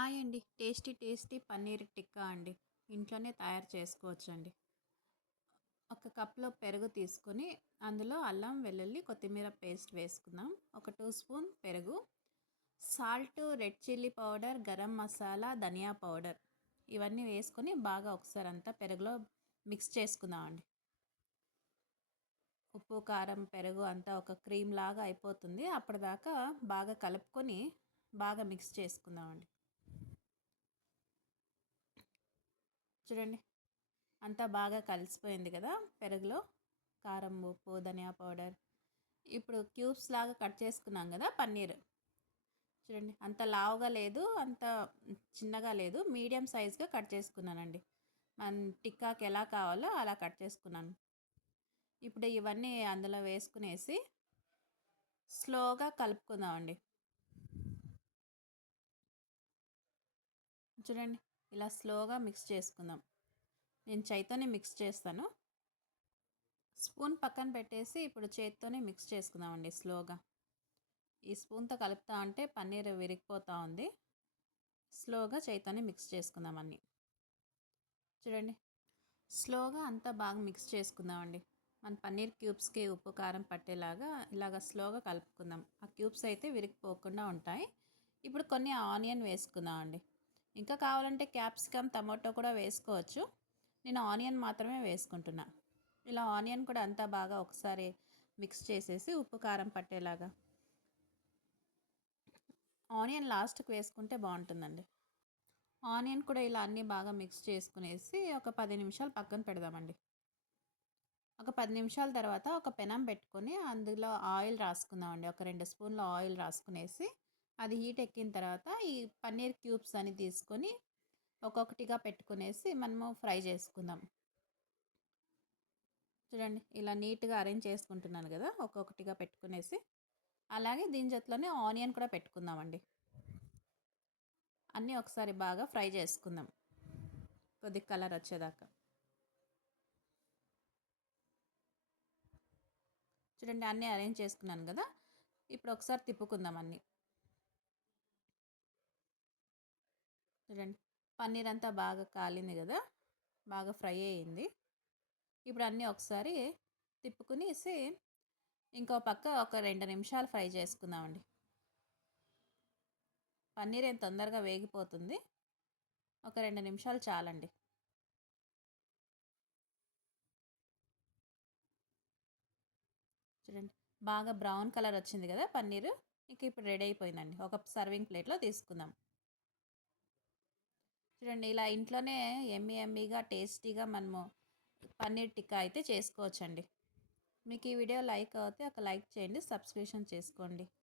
Hi అండి tasty tasty paneer tikka అండి. ఇంట్లోనే తయారు చేసుకోవచ్చండి. ఒక కప్లో పెరుగు తీసుకొని అందులో అల్లం వెల్లుల్లి కొత్తిమీర పేస్ట్ వేసుకుందాం. ఒక టూ స్పూన్ పెరుగు. Salt red chilli powder garam masala dhaniya powder. ఇవన్నీ వేసుకొని బాగా ఒకసారి అంతా పెరుగులో మిక్స్ చేసుకుందామండి. ఉప్పు కారం పెరుగు అంతా ఒక క్రీమ్ లాగా అయిపోతుంది. అప్పటిదాకా బాగా కలుపుకొని బాగా మిక్స్ చేసుకుందామండి. చూడండి. అంతా బాగా కలిసిపోయింది కదా పెరుగులో. కారం ఉప్పు ధనియా పౌడర్. ఇప్పుడు క్యూబ్స్ లాగా కట్ చేసుకున్నాం కదా పన్నీర్. చూడండి అంత లావుగా లేదు అంత చిన్నగా లేదు. మీడియం సైజ్గా కట్ చేసుకున్నానండి. మన టిక్కాకి ఎలా కావాలో అలా కట్ చేసుకున్నాను. ఇప్పుడు ఇవన్నీ అందులో వేసుకునేసి స్లోగా కలుపుకుందామండి. చూడండి ఇలా స్లోగా మిక్స్ చేసుకుందాం. నేను చేతితోనే మిక్స్ చేస్తాను. స్పూన్ పక్కన పెట్టేసి ఇప్పుడు చేతితోనే మిక్స్ చేసుకుందామండి స్లోగా. ఈ స్పూన్తో కలుపుతా ఉంటే పన్నీర్ విరిగిపోతూ ఉంది. స్లోగా చేతితోనే మిక్స్ చేసుకుందాం చూడండి స్లోగా అంతా బాగా మిక్స్ చేసుకుందామండి. మన పన్నీర్ క్యూబ్స్కి ఉప్పు కారం పట్టేలాగా ఇలాగ స్లోగా కలుపుకుందాం. ఆ క్యూబ్స్ అయితే విరిగిపోకుండా ఉంటాయి. ఇప్పుడు కొన్ని ఆనియన్ వేసుకుందాం అండి ఇంకా కావాలంటే క్యాప్సికమ్ టమాటో కూడా వేసుకోవచ్చు. నేను ఆనియన్ మాత్రమే వేసుకుంటున్నా. ఇలా ఆనియన్ కూడా అంతా బాగా ఒకసారి మిక్స్ చేసేసి ఉప్పు కారం పట్టేలాగా. ఆనియన్ లాస్ట్కి వేసుకుంటే బాగుంటుందండి. ఆనియన్ కూడా ఇలా అన్నీ బాగా మిక్స్ చేసుకునేసి ఒక పది నిమిషాలు పక్కన పెడదామండి. ఒక పది నిమిషాల తర్వాత ఒక పెనం పెట్టుకొని అందులో ఆయిల్ రాసుకుందామండి. ఒక రెండు స్పూన్ల ఆయిల్ రాసుకునేసి అది హీట్ ఎక్కిన తర్వాత ఈ పన్నీర్ క్యూబ్స్ అని తీసుకొని ఒక్కొక్కటిగా పెట్టుకునేసి మనము ఫ్రై చేసుకుందాం. చూడండి ఇలా నీట్గా అరేంజ్ చేసుకుంటున్నాను కదా ఒక్కొక్కటిగా పెట్టుకునేసి. అలాగే దీని జతలోనే ఆనియన్ కూడా పెట్టుకుందామండి. అన్నీ ఒకసారి బాగా ఫ్రై చేసుకుందాం. కొద్ది కలర్ వచ్చేదాకా. చూడండి అన్నీ అరేంజ్ చేసుకున్నాను కదా ఇప్పుడు ఒకసారి తిప్పుకుందాం అన్నీ. చూడండి పన్నీర్ అంతా బాగా కాలింది కదా బాగా ఫ్రై అయింది ఇప్పుడు అన్నీ ఒకసారి తిప్పుకునేసి ఇంకో పక్క ఒక రెండు నిమిషాలు ఫ్రై చేసుకుందామండి. పన్నీర్ ఏం తొందరగా వేగిపోతుంది. ఒక రెండు నిమిషాలు చాలండి. చూడండి బాగా బ్రౌన్ కలర్ వచ్చింది కదా పన్నీరు. ఇంక ఇప్పుడు రెడీ అయిపోయిందండి. ఒక సర్వింగ్ ప్లేట్లో తీసుకుందాం. చూడండి ఇలా ఇంట్లోనే ఎమ్మి ఎమ్మిగా టేస్టీగా మనము పన్నీర్ టిక్కా అయితే చేసుకోవచ్చండి. మీకు ఈ వీడియో లైక్ అవుతే ఒక లైక్ చేయండి సబ్స్క్రిప్షన్ చేసుకోండి.